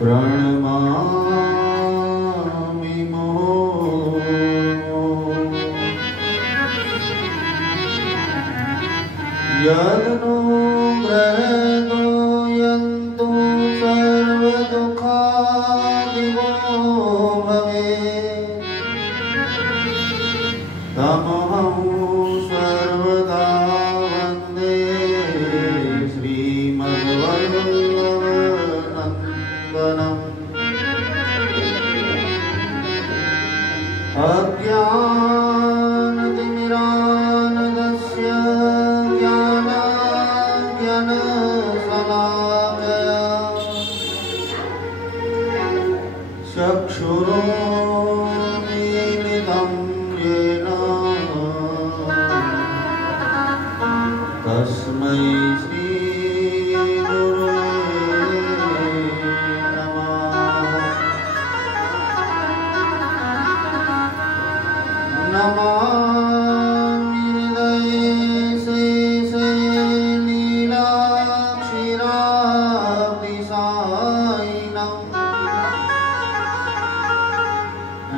प्रणमामि यदनु ग्रहतो यन्तु सर्वदुःखादिवो भवेत् तमहं सर्वदा वन्दे श्रीमद्वल्लभनन्दनम् अज्ञानतिमिरान्धस्य ज्ञानाञ्जनशलाकया चक्षुरुन्मीलितं येन तस्मै श्रीगुरवे नमामि हृदये लीलाक्षीराब्धिसायिनम्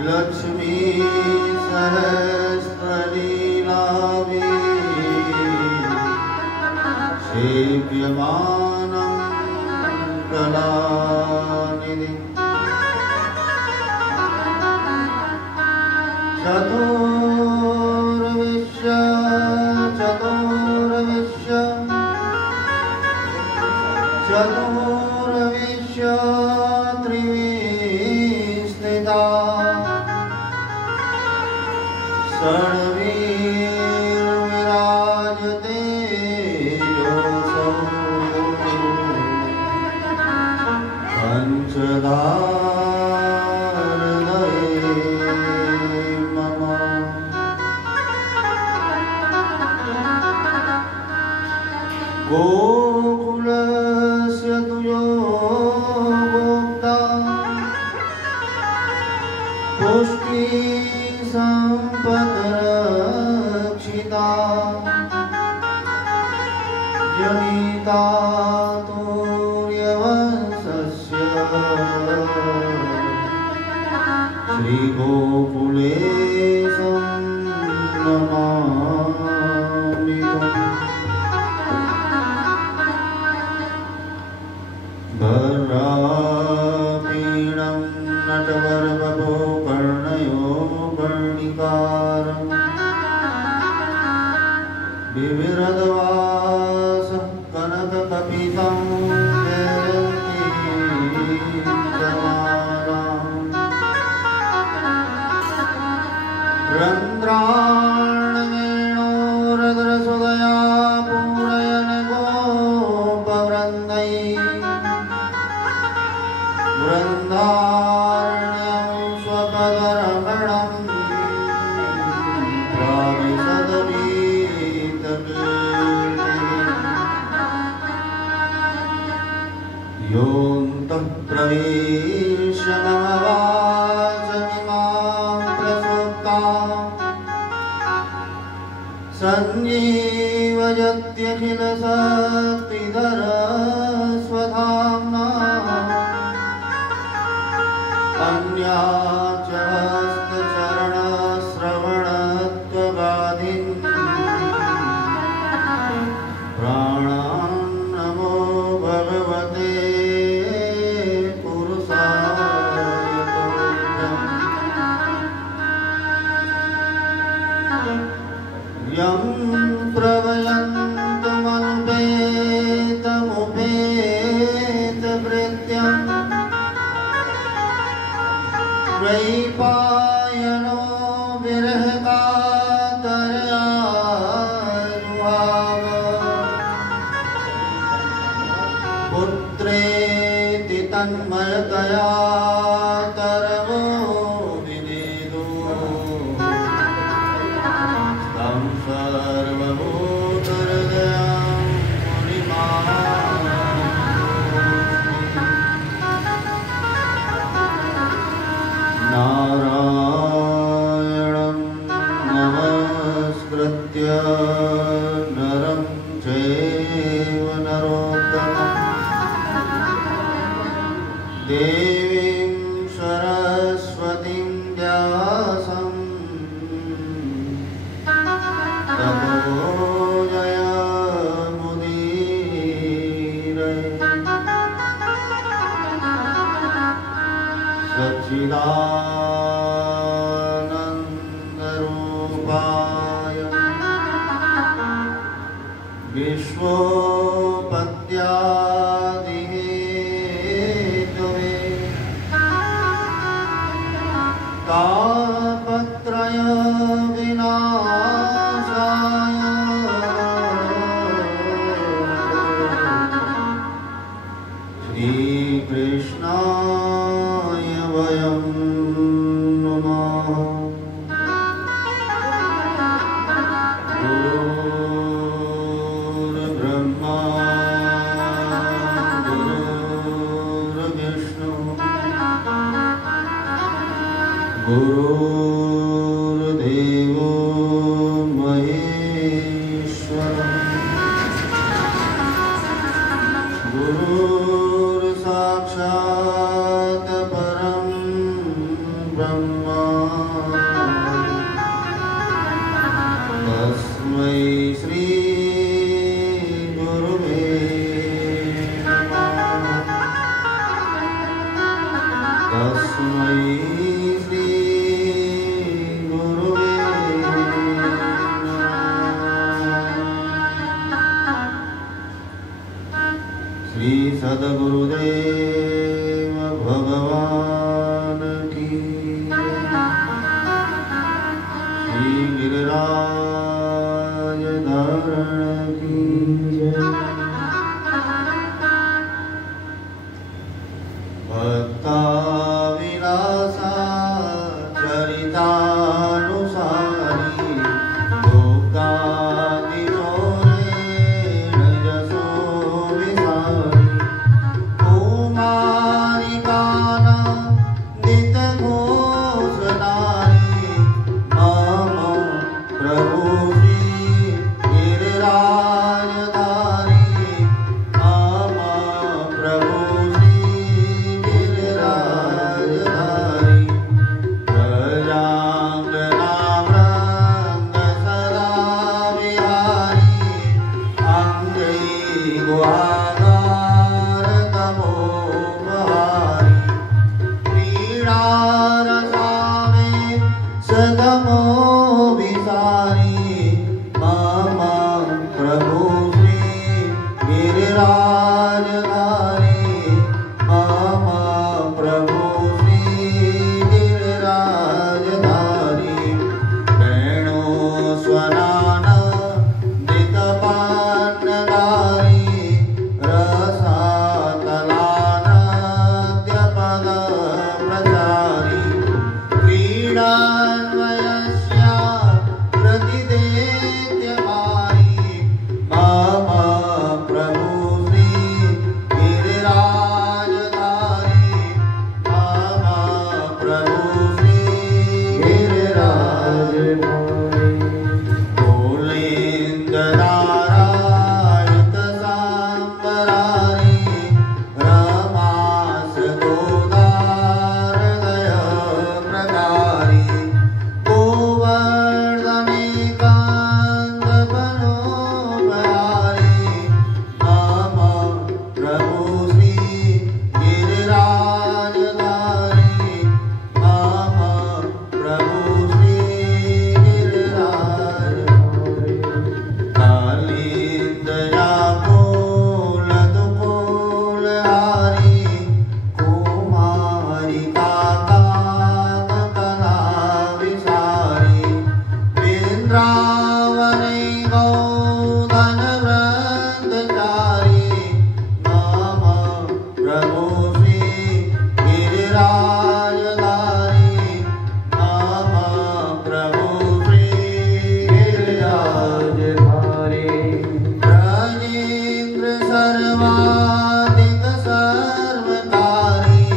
लक्ष्मी सहस्रलीलाभिः सेव्यमानं कलानिधिम् चतुर्विश्य त्रिविस्थिता षड्वीर्विराजते योऽसौ पंचधा गोकुलस्य तुयो भोक्ता पुष्टिसम्पद्रक्षिता जनिता तुर्यवंशस्य श्रीगोकुलेशं नमामि भर्रापीणं नटवरवपो कर्णयो कर्णिकारम् विविरदवासः कनककपितं जयन्तीमालाम् रन्ध्राणवेणोरद्रसुदया पूरयन् गोपवृन्दैः वृन्दारण्यं स्वपदरमणं प्राविशदवीतकीर्तिः योऽन्तः प्रवेश्य मम वाचमिमां प्रसुप्तां सञ्जीवयत्यखिलशक्तिधरस्वधाम्ना अन्याच्च हस्तचरणश्रवणत्वगादीन् प्राणान् नमो भगवते पुरुषाय तुभ्यम् यं प्रवयन्तमनुपेतमुपेतभृत्यम् त्रैपायनो विरहकातरया जुहाव पुत्रेति तन्मयतया तरवो विनेदो तं सर्वभूतहृदयं मुनिमानतोऽस्मि नारायणं नमस्कृत्य नरं चैव नरोत्तमं देवीं सरस्वतीं व्यासं ततो जयमुदीरये। सच्चिदानन्दरूपाय विश्वोपत्यादिहेतवे तापत्रय विनाशाय श्रीकृष्णाय वयं नमः। गुरुर्ब्रह्मा गुरुर्विष्णु गुरुर्देवो महेश्वरः गुरुर्साक्षात् परं ब्रह्म तस्मै श्री गुरुवे नमः। तस्मै श्री गुरुवे श्री सद्गुरुदेव भगवान की, श्री गिरिराज धारण की जय। भक्ताविलासा चरितानुसारी भोगादिजोरेण जसो विसारी कुमारिकानन्दितघोषनारी मम प्रभु श्री गिरिराजधारी मम प्रभु श्री गिरिराजधारी प्रजाङ्गनामृङ्ग सदा विहारी अङ्गैर्गुहागारतमोपहारी क्रीडारसामे सदमो विसारी मम प्रभु श्री गिरिराजधारी मम प्रभु श्री गिरिराजधारी वेणुस्वनानन्दितपान्नगारी रसातलानद्यपदप्रचारी क्रीडान्वयस्या प्रतिदेत्यमारी मम प्रभु श्री गिरिराजधारी मम प्रभु श्री गिरिराजधारी कुलेन्द्रनारायणसाम्बरारी रमास गोदारदय प्रकारी गोवर्धनेकान्तपनोपहारी मम प्रभु श्री गिरिराजधारी मम प्रभु श्री गिरिराजधारी कालिन्दयाकोलदुकोलहारी कुमारिकाकाककलाविसारी विन्द्रावने गौधनवृन्दचारी मम प्रभु श्री गिरिराजधारी मम प्रभु श्री गिरिराजधारी ब्रजेन्द्र सर्वाधिक सर्वकारी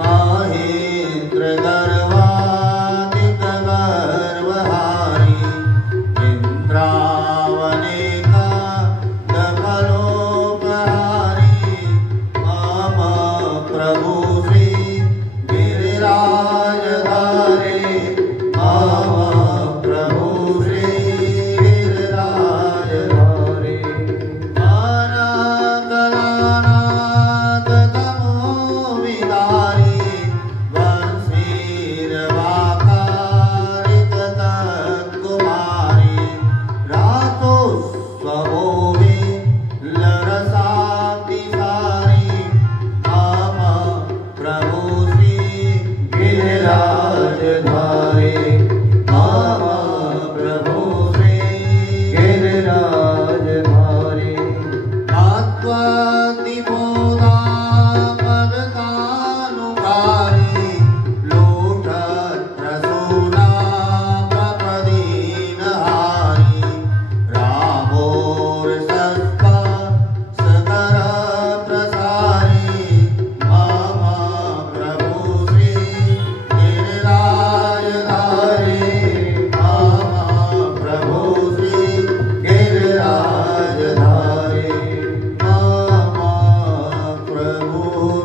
महेन्द्र गर्वाधिक गर्वहारी इन्द्रावनेका दफलोपहारी मम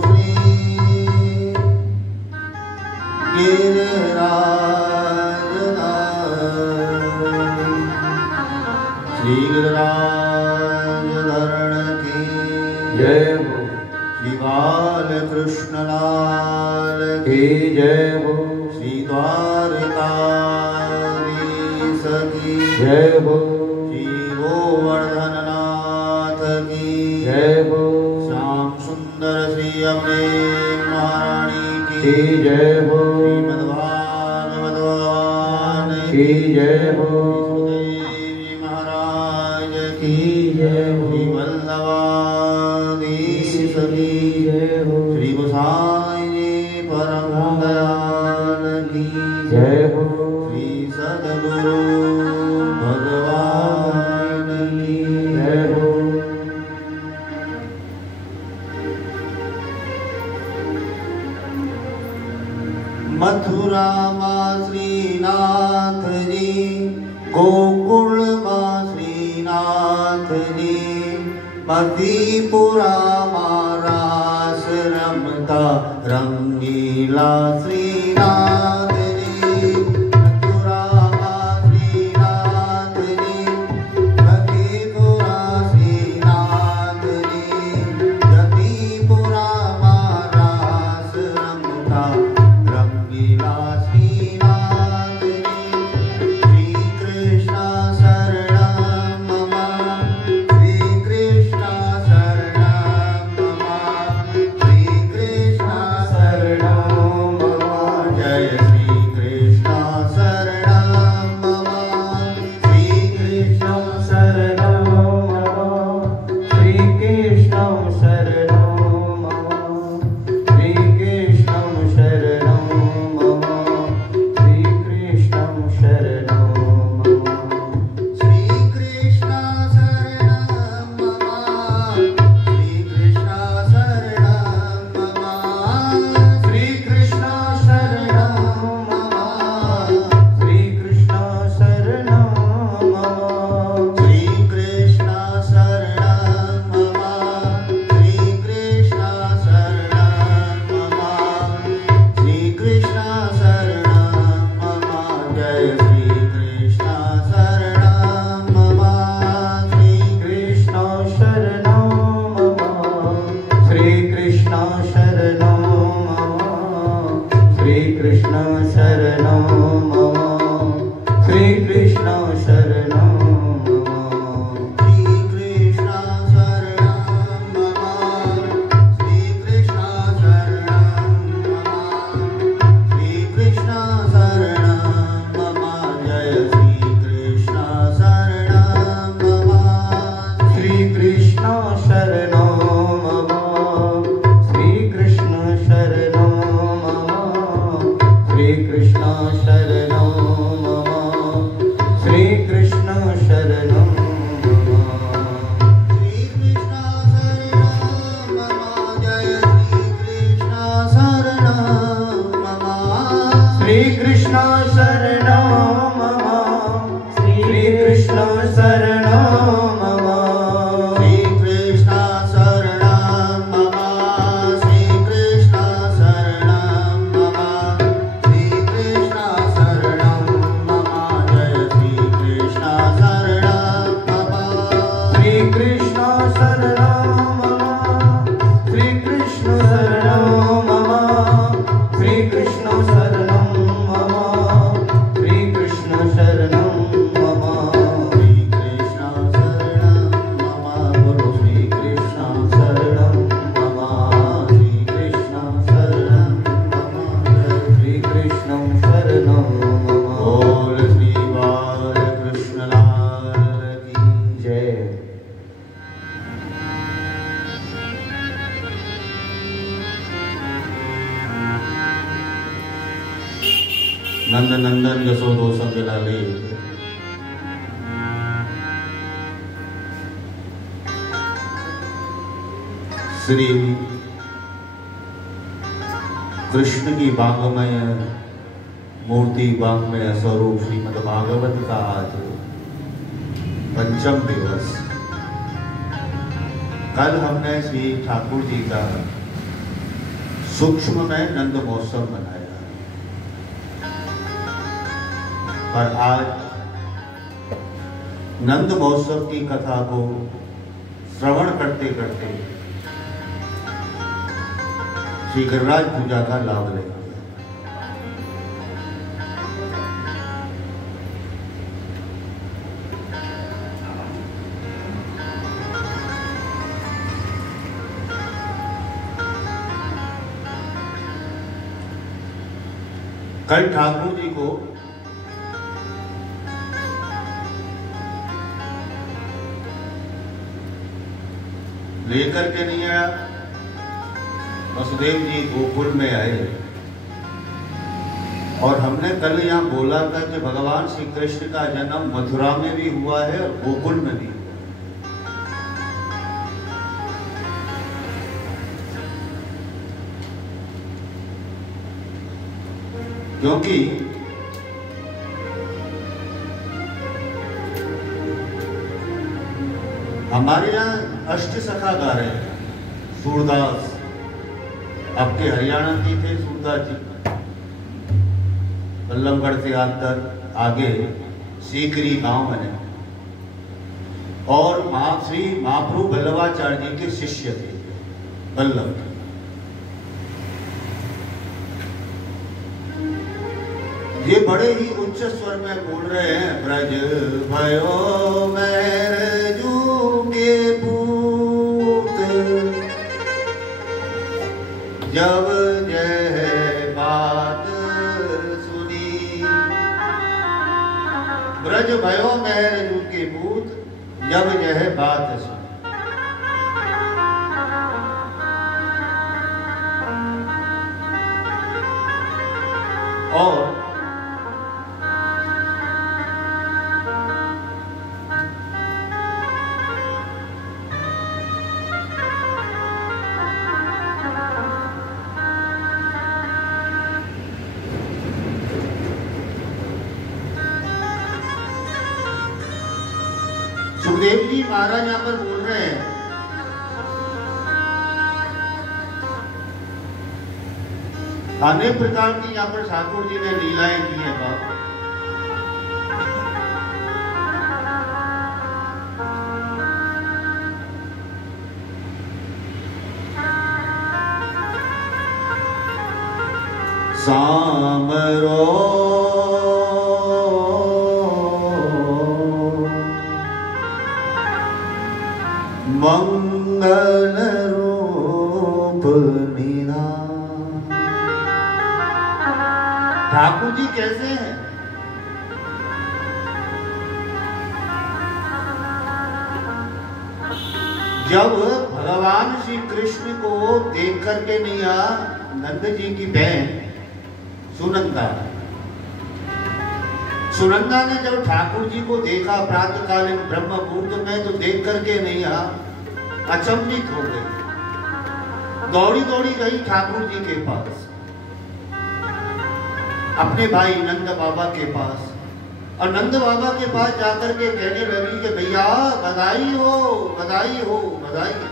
श्री गिरिराज श्री गिरिराज धरण की जय हो। श्री बालकृष्ण लाल की जय हो। श्री द्वारिकाधीश की जय हो। श्री गोवर्धन नाथ की जय हो। श्याम सुंदर श्री अम्बे महारानी की जय हो। श्रीमद्भागवत भगवान की जय हो। देवी महाराज की जय हो। श्री वल्लभाधीश की जय हो। श्री गोसाई जी परम दयाल की जय हो। श्री सद्गुरु भगवान की जय हो। मथुरा माँ श्रीनाथ जी, गोकुल माँ श्रीनाथ जी, मधुपुरा माँ रास रमता रंगीला श्रीनाथ जी। मथुरा माँ श्रीनाथ जी, मधुपुरा श्रीनाथ जी, मधुपुरा माँ रास रमता रंगीला श्रीनाथ जी। श्री कृष्ण शरणं मम, श्री कृष्ण शरणं मम, श्री कृष्ण शरणं मम। जय श्री कृष्ण शरणं मम, श्री कृष्ण शरणं मम। श्री कृष्ण शरणं मम। श्री कृष्ण शरणं मम। श्री कृष्ण शरणं मम। श्री कृष्ण शरणं मम, श्री कृष्ण शरणं मम, श्री कृष्ण शरणं मम, श्री कृष्ण शरणं मम। श्री कृष्ण शरणं मम, श्री कृष्ण शरणं मम, श्री कृष्ण शरणं मम। जय श्री कृष्ण शरणं मम, श्री कृष्ण शरणं मम। श्री कृष्ण शरणं मम। श्री कृष्ण शरणं मम। श्री कृष्ण शरणं मम। श्री कृष्ण शरणं मम, श्री कृष्ण शरणं मम, श्री कृष्ण शरणं मम। जय श्री कृष्ण शरणं मम, श्री कृष्ण शरणं मम। श्री कृष्ण शरणं मम। श्री कृष्ण शरणं मम। श्री कृष्ण शरणं मम। श्री कृष्ण शरणं मम। जय श्री कृष्ण शरणं मम, श्री कृष्ण शरणं मम। श्री कृष्ण शरणं मम। श्री कृष्ण शरणं मम, श्री कृष्ण शरणं मम, श्री कृष्ण शरणं मम। जय श्री कृष्ण शरणं मम, श्री कृष्ण शरणं मम। श्री कृष्ण शरणं मम। श्री कृष्ण शरणं मम। श्री कृष्ण शरणं मम। श्री कृष्ण शरणं मम, गुरु श्री कृष्ण शरणं मम, श्री कृष्ण शरणं मम। श्री कृष्ण शरणं मम। बोल श्री बालकृष्ण लाल की जय। नंद नंदन यशोदोषम लाले, श्री कृष्ण की वाङ्मय मूर्ति वाङ्मय स्वरूप श्रीमद् भागवत का आज पंचम दिवस। कल हमने श्री ठाकुर जी का सूक्ष्म में नंद महोत्सव मनाया, पर आज नंद महोत्सव की कथा को श्रवण करते करते श्री गिरिराज पूजा का लाभ लेंगे। कल ठाकुर जी को लेकर के नहीं आया, वसुदेव जी गोकुल में आए और हमने कल यहाँ बोला था कि भगवान श्री कृष्ण का जन्म मथुरा में भी हुआ है और गोकुल में भी हुआ है। क्योंकि हमारे यहाँ अष्ट सखा गा रहे हैं, सूरदास आपके हरियाणा की थे सूरदास जी, बल्लभगढ़ से अंदर आगे सीकरी गांव बने और श्री महाप्रभु बल्लभाचार्य जी के शिष्य थे बल्लभ। ये बड़े ही उच्च स्वर में बोल रहे हैं, ब्रज भयो मैरजू के पूत जब जय बात सुनी। ब्रज भयो मैरजू के पूत जब जय बात सुनी। और सुखदेव जी महाराज यहाँ पर बोल रहे हैं, अनेक प्रकार की यहाँ पर ठाकुर जी ने लीलाएं की हैं बाप। सामरो मंगल रूप निधान। ठाकुर जी कैसे हैं? जब भगवान श्री कृष्ण को देख करके नहीं आ, नंद जी की बहन सुनंदा ने जब ठाकुर जी को देखा प्रातःकालीन ब्रह्म मुहूर्त में, तो देख करके नहीं आ, अचंभित हो गई, दौड़ी दौड़ी गई ठाकुर जी के पास, अपने भाई नंद बाबा के पास, और नंद बाबा के पास जाकर के कहने लगी कि भैया बधाई हो बधाई हो बधाई हो।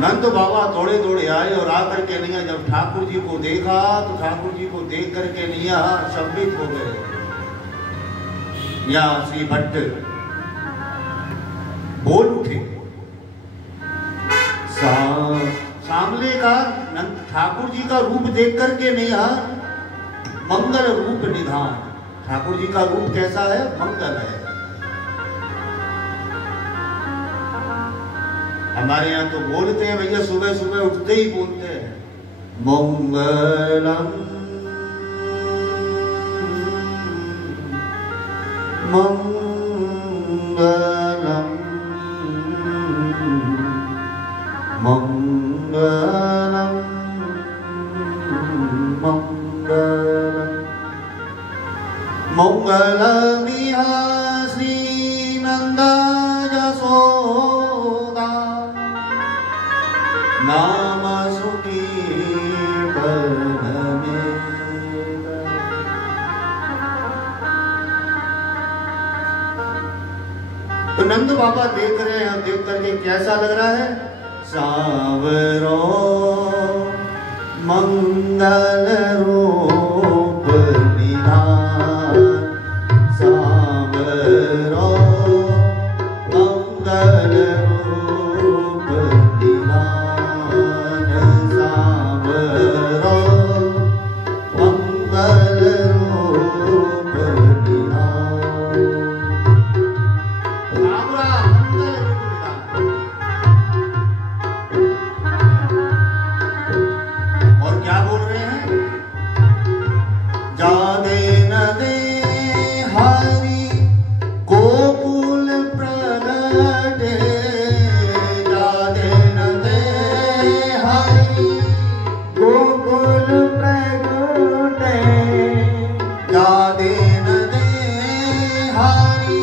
नंद बाबा दौड़े दौड़े आए और आकर के नहीं, जब ठाकुर जी को देखा तो ठाकुर जी को देख करके नहीं अचंभित हो गए। या श्री भट्ट बोल उठे, सामने का ठाकुर जी का रूप देख करके नहीं मंगल रूप निधान। ठाकुर जी का रूप कैसा है? मंगल है। हमारे यहाँ तो बोलते हैं भैया, सुबह सुबह उठते ही बोलते हैं मंगलम मंगलम मंगलम मंगलम मंगलमिहा श्रीनंद यशोदा नाम सुकीर्तन में। तो नंद बाबा देख रहे हैं, देख करके कैसा लग रहा है? सावरो मंगल रूप निधान, सावरो मंगल रूप निधान, सावरो मंगल रूप निधान। सावरा मंगल रूप निधान। और क्या बोल रहे हैं? जादे न दे हरि गोकुल प्रगटे, जादे न दे हरि गोकुल प्रगटे, जादे न दे हरि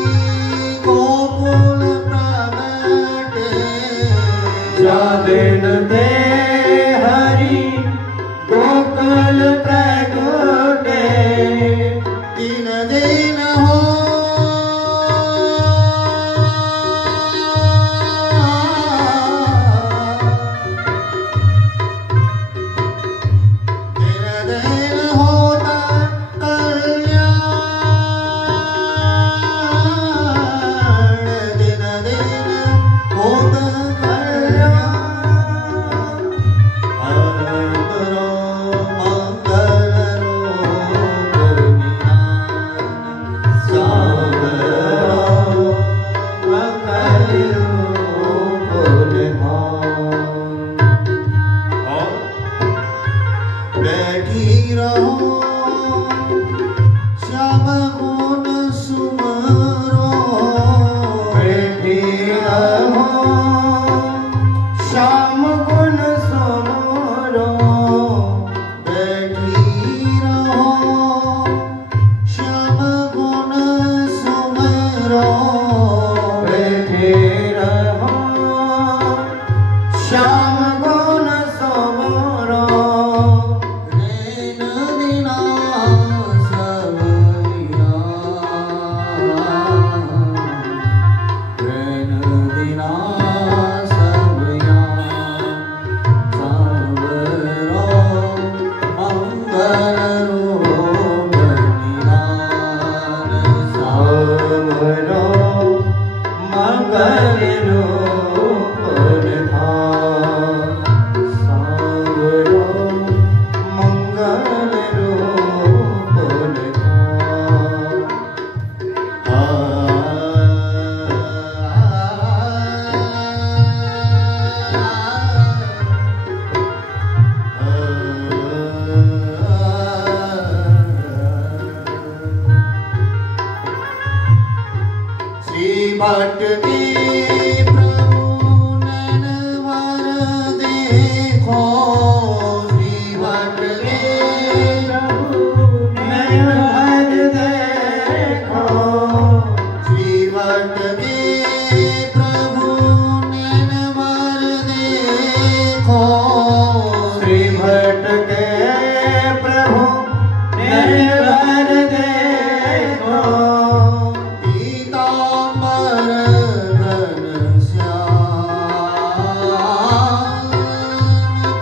गोकुल प्रगटे, जादे न दे हरि गोकुल प्रगटे, दिन दिन हो दिन दिन होता कल्याण, दिन दिन होता कल्याण। सावरो मंगल रूप निधान, सावरो मंगल रूप निधान। और बैठी रहो श्याम गुण सुमरो, बैठी रहो श्याम गुण सुमरो, बैठी रहो श्याम गुण सुमरो, बैठे रहो श्याम गुण सुमरो, नैन दिना सवैया, नैन दिना सवैया, सावरो मंगल रूप निधान, सावरो मंगल रूप निधान, सावरो मंगल रूप निधान। श्री भट्ट के प्रभु नैनवर देखो, श्री भट्ट के नैनवर देखो, श्री भट्ट के प्रभु नैनवर देखो, श्री भट्ट के प्रभु नैनवर देखो, पीताम्बर घनश्याम,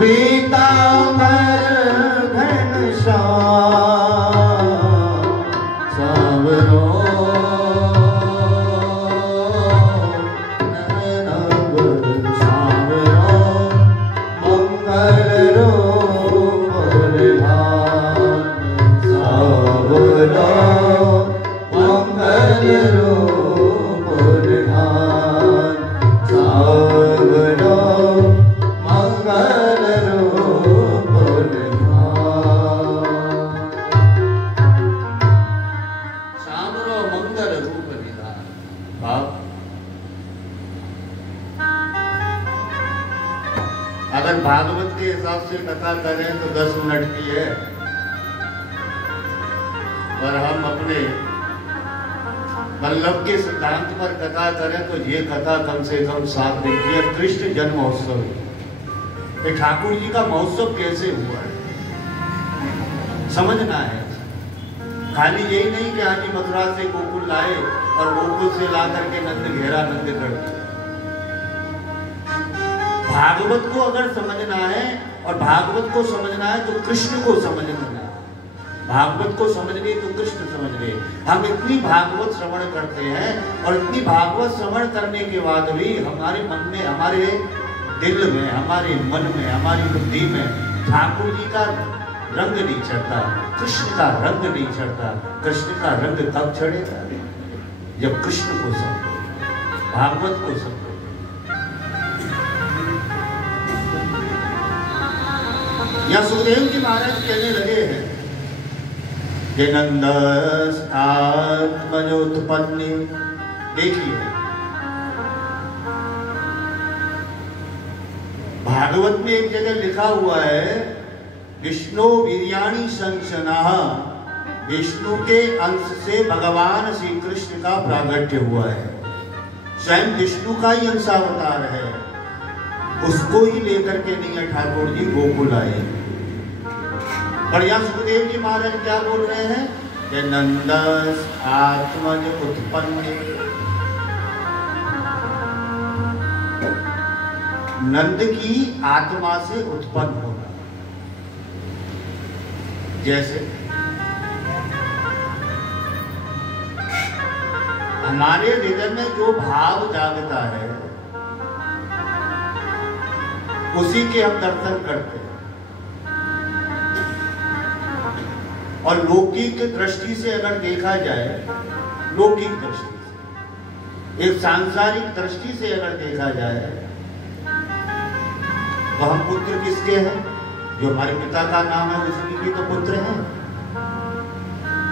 पीताम्बर घनश्याम, सावरो नैनवर, सावरो मंगल रूप निधान, सावरो मंगल रूप निधान, सावरो मंगल रूप निधान। सावरो मंगल रूप निधान। भाव अगर भागवत के हिसाब से कथा करें तो 10 मिनट की है, और हम अपने वल्लभ के सिद्धांत पर कथा करें तो ये कथा कम से कम 7 दिन की है। कृष्ण जन्म महोत्सव, ये ठाकुर जी का महोत्सव कैसे हुआ है समझना है। खाली यही नहीं कि हाँ जी मथुरा से गोकुल लाए और गोकुल से ला करके नंद घेरा नंद कर दिया। भागवत को अगर समझना है और भागवत को समझना है तो कृष्ण को समझना है। भागवत को समझ गए तो कृष्ण समझ गए। हम इतनी भागवत श्रवण करते हैं और इतनी भागवत श्रवण करने के बाद भी हमारे मन में, हमारे दिल में, हमारे मन में, हमारी बुद्धि में ठाकुर जी का रंग नहीं चढ़ता, कृष्ण का रंग नहीं चढ़ता। कृष्ण का रंग तब चढ़ेगा जब कृष्ण को समझो, भागवत को समझो। या सुखदेव जी महाराज कहने लगे हैं कि नंदस आत्मजोत्पन्ने, देखिए भागवत में एक जगह लिखा हुआ है विष्णु वीर्याणि संशनाः, विष्णु के अंश से भगवान श्री कृष्ण का प्रागट्य हुआ है। स्वयं विष्णु का ही अंशावतार है, उसको ही लेकर के नहीं है ठाकुर जी गोकुल आए। और यहाँ सुखदेव जी महाराज क्या बोल रहे हैं कि नंदस आत्मज उत्पन्न, नंद की आत्मा से उत्पन्न होगा। जैसे हमारे हृदय में जो भाव जागता है उसी के हम दर्शन करते हैं। और लौकिक दृष्टि से अगर देखा जाए, लौकिक दृष्टि से, एक सांसारिक दृष्टि से अगर देखा जाए तो हम पुत्र किसके हैं? जो हमारे पिता का नाम है उसी के तो पुत्र हैं,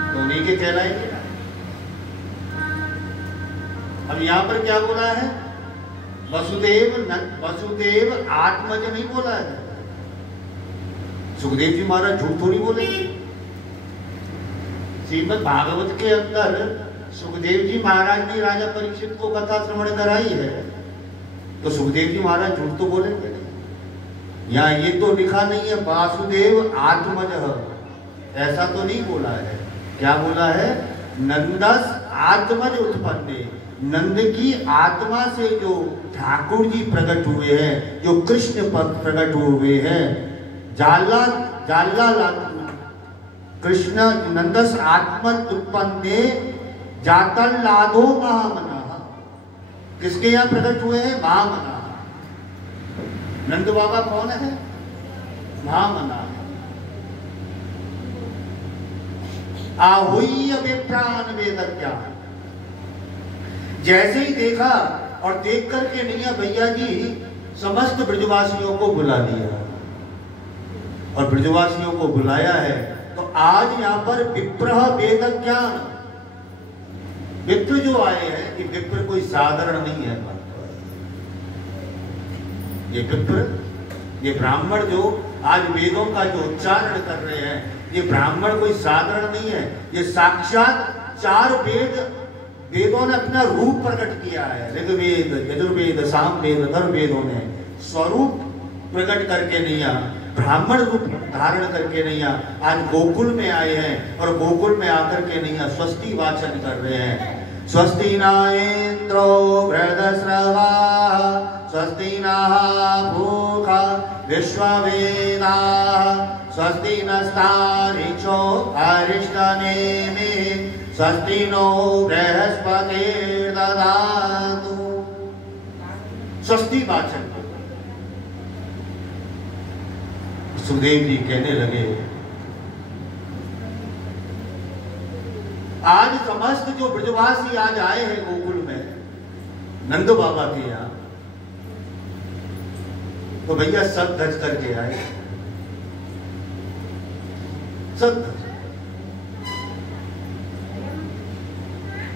तो उन्हीं के कहलाएंगे। अब यहाँ पर क्या बोला है? वसुदेव आत्मज नहीं बोला है। सुखदेव जी महाराज झूठ थोड़ी बोलेंगे। श्रीमद् भागवत के अंदर सुखदेव जी महाराज ने राजा परीक्षित को कथा श्रवण कराई है, तो सुखदेव जी महाराज झूठ तो बोलेंगे। यहाँ ये तो लिखा नहीं है वासुदेव आत्मज, ऐसा तो नहीं बोला है। क्या बोला है? नंदस आत्मज उत्पन्ने, नंद की आत्मा से जो ठाकुर जी प्रकट हुए हैं, जो कृष्ण प्रकट हुए हैं, जाला कृष्ण नंदस आत्मज उत्पन्ने जातल्लादो महामना। किसके यहाँ प्रकट हुए हैं? महामना। नंद बाबा कौन है? महामना। आहुय विप्रान वेदज्ञा। जैसे ही देखा और देख करके नैया भैया जी समस्त ब्रजवासियों को बुला लिया, और ब्रजवासियों को बुलाया है तो आज यहाँ पर विप्रह वेदज्ञान, विप्र जो आए हैं, ये विप्र कोई साधारण नहीं है। ये विप्र, ये ब्राह्मण जो आज वेदों का जो उच्चारण कर रहे हैं, ये ब्राह्मण कोई साधारण नहीं है। ये साक्षात 4 वेदों ने अपना रूप प्रकट किया है। ऋग्वेद, यजुर्वेद, सामवेद, अथर्ववेदों ने स्वरूप प्रकट करके नहीं आ, ब्राह्मण रूप धारण करके नहीं आ, आज गोकुल में आए हैं और गोकुल में आकर के नहीं आ स्वस्ति वाचन कर रहे हैं। स्वस्ति न इंद्रो वृद्धश्रवा, स्वस्ति नः पूषा विश्ववेदाः, स्वस्ति नस्तारिक्षो अरिष्टनेमिः, स्वस्ति नो बृहस्पतिर्दधातु। स्वस्ति वाचन सुखदेव जी कहने लगे आज समस्त जो ब्रजवासी आज आए हैं गोकुल में नंद बाबा के यहाँ, तो भैया सब धज करके आए, सब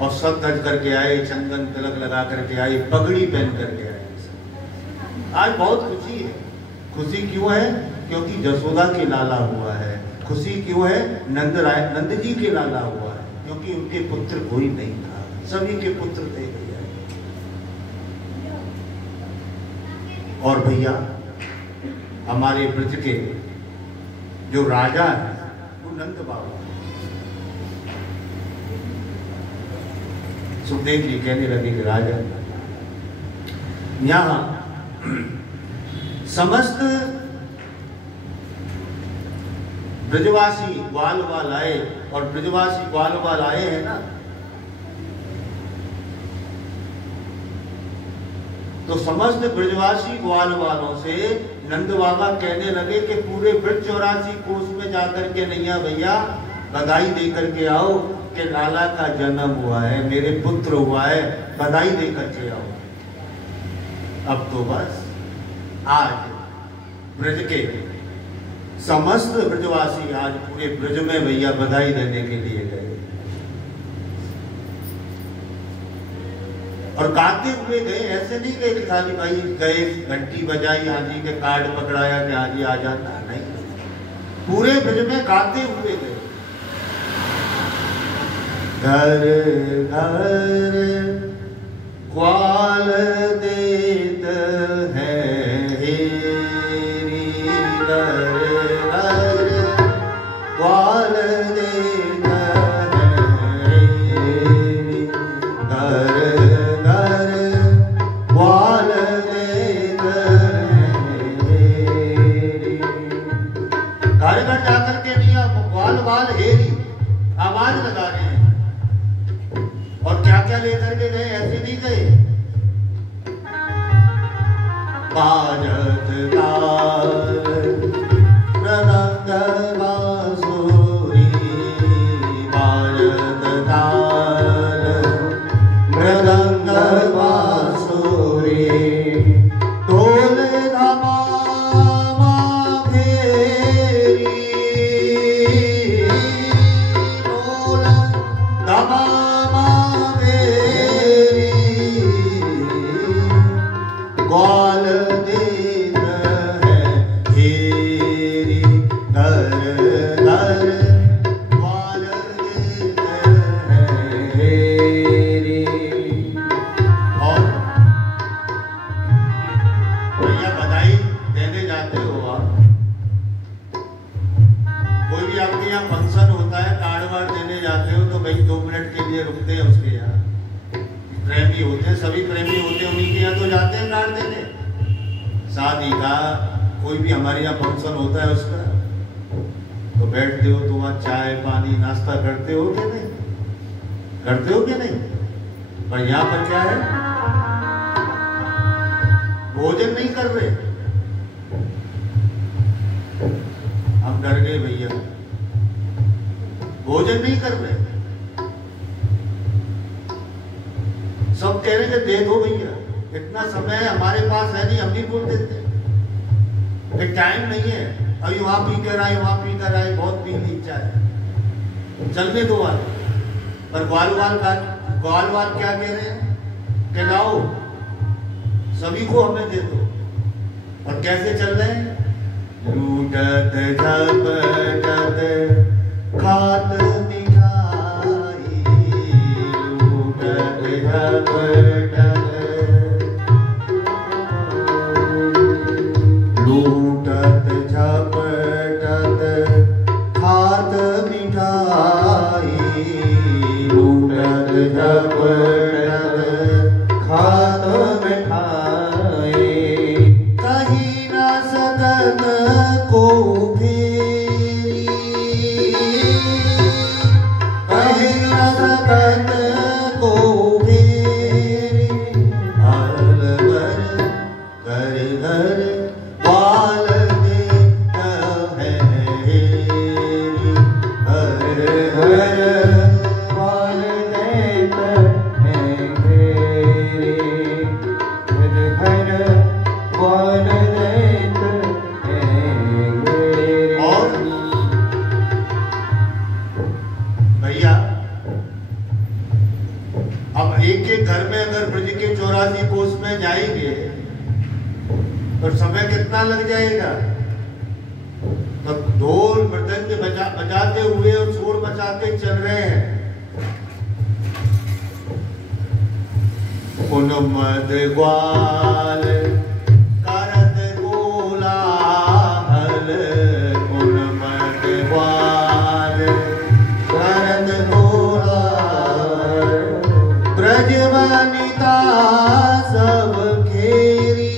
और सब धज करके आए, चंदन तिलक लगा करके आए, पगड़ी पहन करके आए। आज बहुत खुशी है। खुशी क्यों है? क्योंकि जसोदा के लाला हुआ है। खुशी क्यों है? नंद जी के लाला हुआ है, क्योंकि उनके पुत्र कोई नहीं था, सभी के पुत्र थे भैया। और भैया हमारे ब्रज के जो राजा है वो नंद बाबा। सुखदेव जी कहने लगे कि राजा, यहाँ समस्त ब्रजवासी ग्वाल वाल आए, और ब्रजवासी ग्वाल वाल आए हैं ना, तो समस्त ब्रजवासी ग्वाल वालों से नंद बाबा कहने लगे कि पूरे ब्रज 84 कोस में जाकर के नैया भैया बधाई दे करके आओ कि लाला का जन्म हुआ है, मेरे पुत्र हुआ है, बधाई दे करके आओ। अब तो बस आज ब्रज के समस्त ब्रजवासी आज पूरे ब्रज में भैया बधाई देने के लिए गए और गाते हुए गए। ऐसे नहीं गए कि खाली भाई गए घंटी बजाई, हाँ जी के कार्ड पकड़ाया कि हाँ जी आ जाता, नहीं, पूरे ब्रज में गाते हुए गए। घर घर ग्वाल देत है हेरी, घर घर ग्वाल देत है हेरी, घर घर ग्वाल देत है हेरी। घर घर जाकर के नहीं, ग्वाल बाल हेरी आवाज लगा रहे हैं। और क्या क्या लेकर के गए, ऐसे नहीं गए। बाजत ताल मृदंग बांसुरी, बाजत ताल मृदंग बांसुरी, ढोल धमामा फेरी, ढोल धमामा ग्वाल देत है हेरी, घर घर ग्वाल देत है हेरी। और भैया बधाई देने जाते हो आप, कोई भी आपके यहाँ फंक्शन होता है, कार्ड वार्ड देने जाते हो तो भाई 2 मिनट के लिए रुकते हैं उसके यहाँ। प्रेमी होते हैं, सभी प्रेमी होते हैं, उन्हीं के यहाँ तो जाते हैं कार्ड देने। शादी का कोई भी हमारे यहाँ फंक्शन होता है उसका, तो बैठते हो तो वहाँ चाय पानी नाश्ता करते हो कि नहीं, करते हो कि नहीं? पर यहाँ पर क्या है, भोजन नहीं कर रहे। हम डर गए भैया, भोजन नहीं कर रहे। सब कह रहे थे दे दो भैया, इतना समय हमारे पास है नहीं, हम नहीं बोल देते, टाइम नहीं है, अभी वहां पी कर आए, वहां पी कर आए, बहुत पी ली इच्छा है, चलने दो वाले। पर ग्वाल वाल क्या कह रहे हैं कि लाओ सभी को हमें दे दो। और कैसे चल रहे हैं, लूटत झपटत खात मिठाई, लूटत झपटत लूटत झपटत खात मिठाई, लूटत झपटत खात मिठाई, कहीं न सकत को फेरी, कहीं न सकत को फेरी, हर घर घर घर ग्वाल देत है हेरी, हर घर ग्वाल देत है हेरी, हर घर ग्वाल देत है हेरी। और भैया अब एक एक घर में अगर ब्रज के 84 कोस में जाएंगे तो समय कितना लग जाएगा। तो ढोल मृदंग बजाते हुए और शोर मचाते चल रहे हैं। उन्मद ग्वाल करत कोलाहल, उन्मद ग्वाल करत कोलाहल, ब्रज वनिता सब खेरी,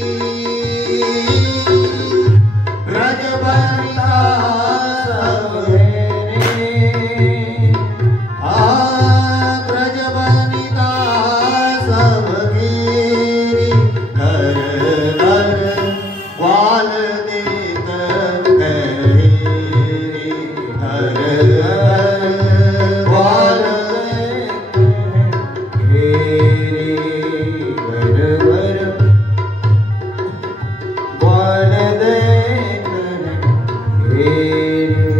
ग्वाल देत हैं घेरे।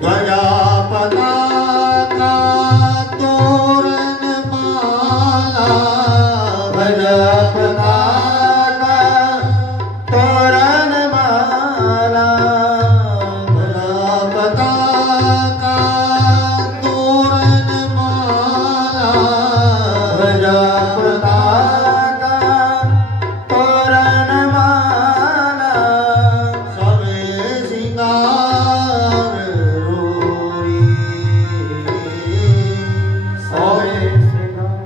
ध्वजा पताका तोरण माला, ध्वजा पताका तोरण माला, ध्वजा पताका तोरण माला, ध्वजा पताका तोरण माला, सबे सिंगार रोरी, सोए सिंगार।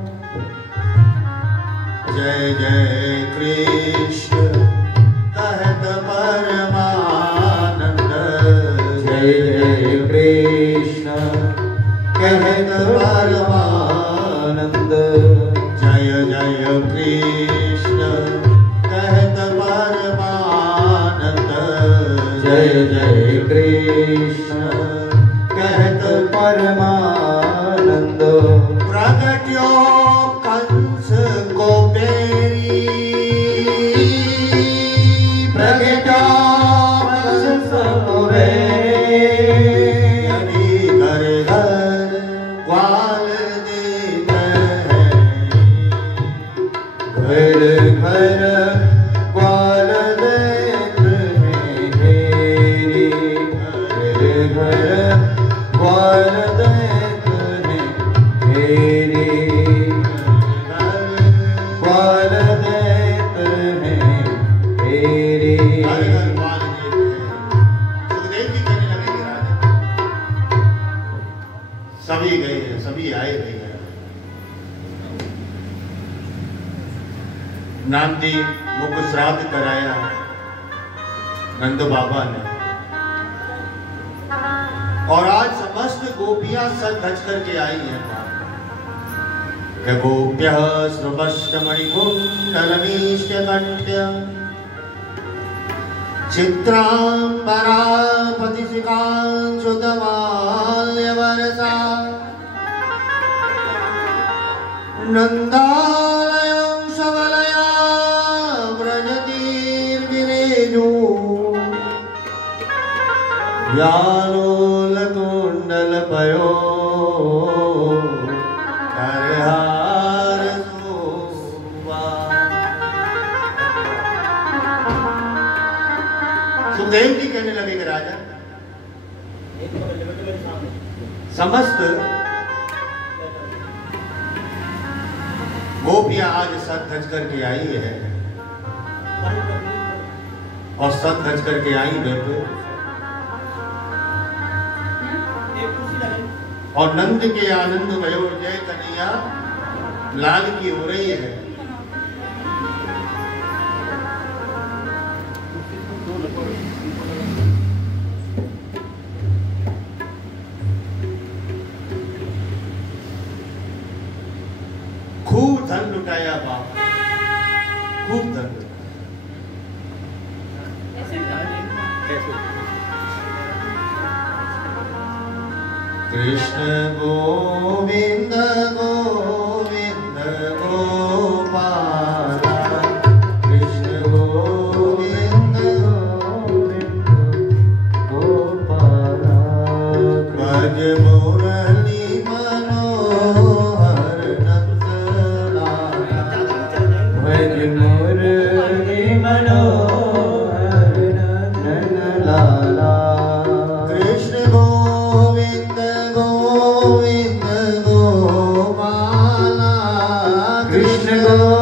जय जय कृष्ण कहत परमानंद, जय जय कृष्ण कहत परमानंद, जय जय कृष्ण कहत परमानंद, जय जय कृष्ण कहत परमानंद। प्रगट्यो कंस को बेरी, प्रगटा कंस को बेरी, यदि घर घर ग्वाल देते हैं, घर घर ग्वाल देत हैं घेरे। घर घर ग्वाल देत हैं घेरे। ग्वाल देत हैं घेरे। घर घर ग्वाल देते हैं। सुखदेव जी कहने लगे कि राजा, सभी गए हैं, सभी आए गए हैं। नांदी मुख श्राद्ध कराया नंद बाबा ने, और आज समस्त गोपियां सज धज करके आई हैं। गोप्यः श्रुवष्टमणिकुण्डलमीष्टकण्ठ्य चित्राम्बरा पतिसिकाञ्च्युतमाल्यवरसा नन्दालयं सबलया व्रजतीर्विरेजो व्यालोलकुण्डलपयो हरहार शोभा। सुखदेव जी कहने लगे कि राजा, समस्त गोपियां आज सज धज करके आई है, और सज धज करके आई बेटे, और नंद के आनंद भयो जय कन्हैया लाल की हो रही है। खूब धन लुटाया बाप, खूब धन। कृष्ण गोविंद गोविंद गोपाला, कृष्ण गोविंद गोविंद गोपाला, भज मुरली मनोहर नंदलाला, भज मुरली मनोहर नंदलाला, कृष्ण गोविंद गोविंद गोपाला, कृष्ण गोविंद